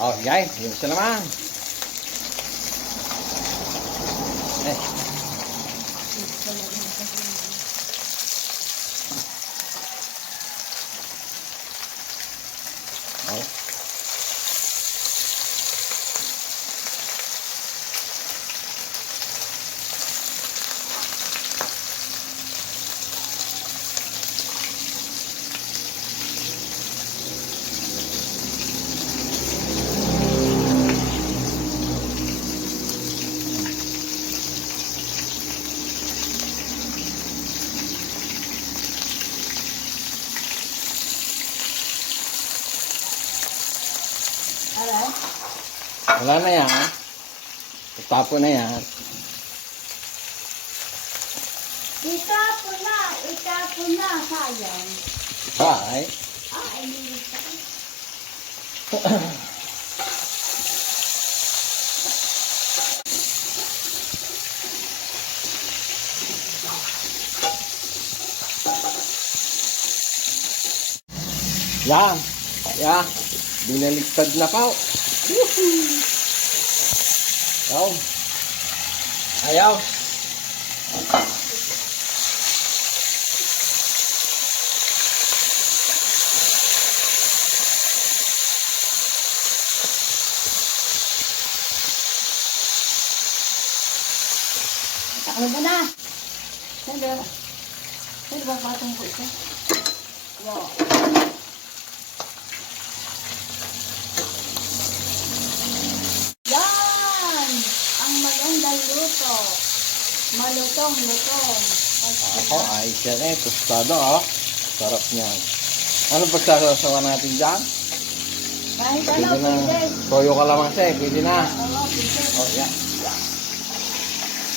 Oh, guys, yun siya naman. Eh. Oh. Wala na yan. Tapo na yan. Itapon na, sayang. Ay. Ay, nilita. Yan. Yan. Binaligtad na pa. Ayaw. Ayaw. Taklo ba na? Sino? Sino bang batong ko ito? Yo. Yan! Ang magandang luto. Malutong-lutong. Ako ay siya eh. Tostado oh. Sarap niyan. Ano pagsasawa natin dyan? Kahit Pwede ano, na. pwede. Toyo kalamansi. Pwede na. Oo, pwede. Oh, yan.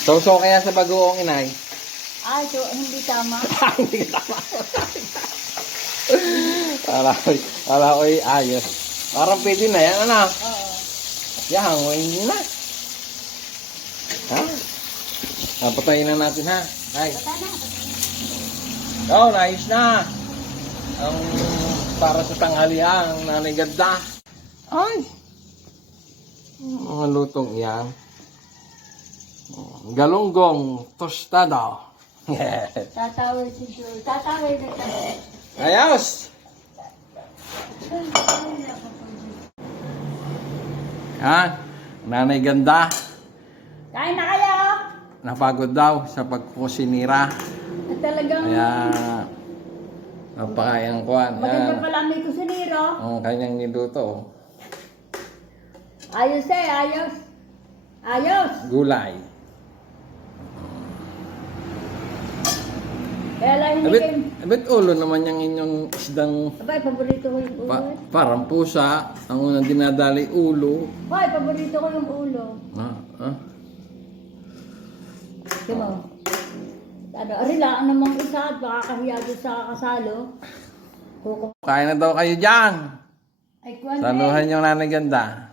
So kaya sa bagoong inay. Ay, so, hindi tama. Hindi ka tama. Kala ko ayos. Parang pwede na yan, ano? Oo. Yan, hindi na. Ha? Napatayin na natin, ha? Ay. Bata na. Oh, nice na. Ang para sa tanghalian, ang nanay ganda. Ay. Mga lutong yan. Galunggong tostado. Tatawid si Joy. Tatawid na tayo. Ayos! Ha? Nanay ganda. Kain na kayo! Napagod daw sa pagkusinira. At talagang Kaya napakayang kuhan. maganda pala may kusinero. Ang kanyang niluto. Ayos eh, ayos. Ayos. Gulay. Kaya lang hindi kayo... Abit ulo naman yung inyong isdang Abay, paborito ko yung ulo. parang pusa. Ang unang dinadali ulo. Hoy, paborito ko yung ulo. Ah. Di mo? Ano, arilaan namang isa at baka kahiya doon sa kasalo. Kuko. Kain na daw kayo dyan. Ay, kuwan Saluhan yung nanay ganda.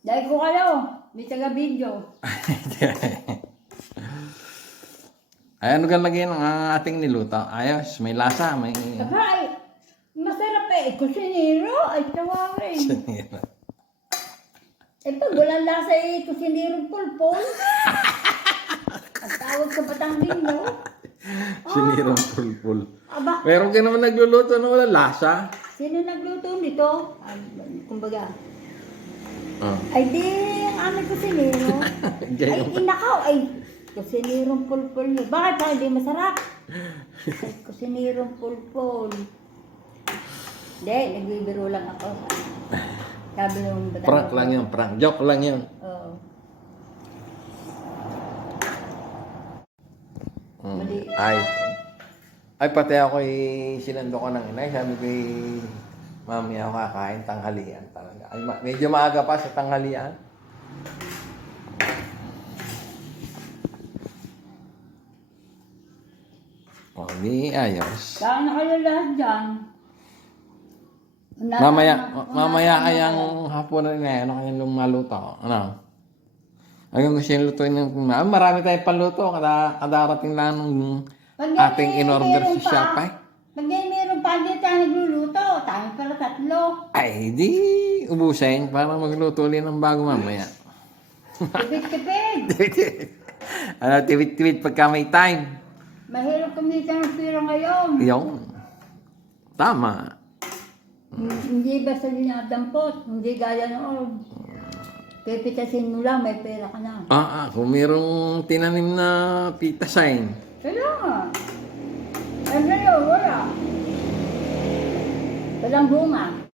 Dahil ko kayo. May taga-video. Ay, ano galagyan ang ating niluto? Ayos, may lasa, may... Abay, masarap eh. Kusinero. Ay, tawagin. Eh, pag walang lasa eh, kusinero pulpol. Ang tawag sa Batangbino. Sinirang pulpul. Aba, Meron ka naman nagluluto na wala lasa. sino nagluto nito? Ay, kumbaga. Oh. Ay, di, ang aming kusinero. Ay, inakaw. Ay, kusinirong pulpol nyo. Bakit ba hindi masarap? Ay, kusinirong pulpol. Hindi, nagbibiro lang ako. Sabi nung Batangbino. Prank lang yun, prank. Joke lang yun. Oo. Mm. Mali. Ay, pati ako sinando ko ng inay. Sabi ko mami ako kakain tanghalian talaga. Ay, medyo maaga pa sa tanghalian. Oh, di ayos. Saan na kayo lahat dyan? Mamaya kayang hapunan na ano kayang lumaluto. Ano? Hanggang gusto yung lutuin ng... Marami tayong paluto. Kadarating lang ng ating in-order sa Shopee. Pag meron pa, hindi tayo nagluluto. Tayo pala tatlo. Ay, di ubusin para magluto ulit ng bago mamaya. Tipid-tipid. Ano, tiwid-tiwid pagka may time. Mahirap kumita ng pira ngayon. Yung. Tama. Hindi basta dinadampot. Hindi gaya noon. Pipitasin mo lang, may pera ka na. Kung mayroong tinanim na pitasin. Kaya nga. Ano yun, wala. Walang bunga.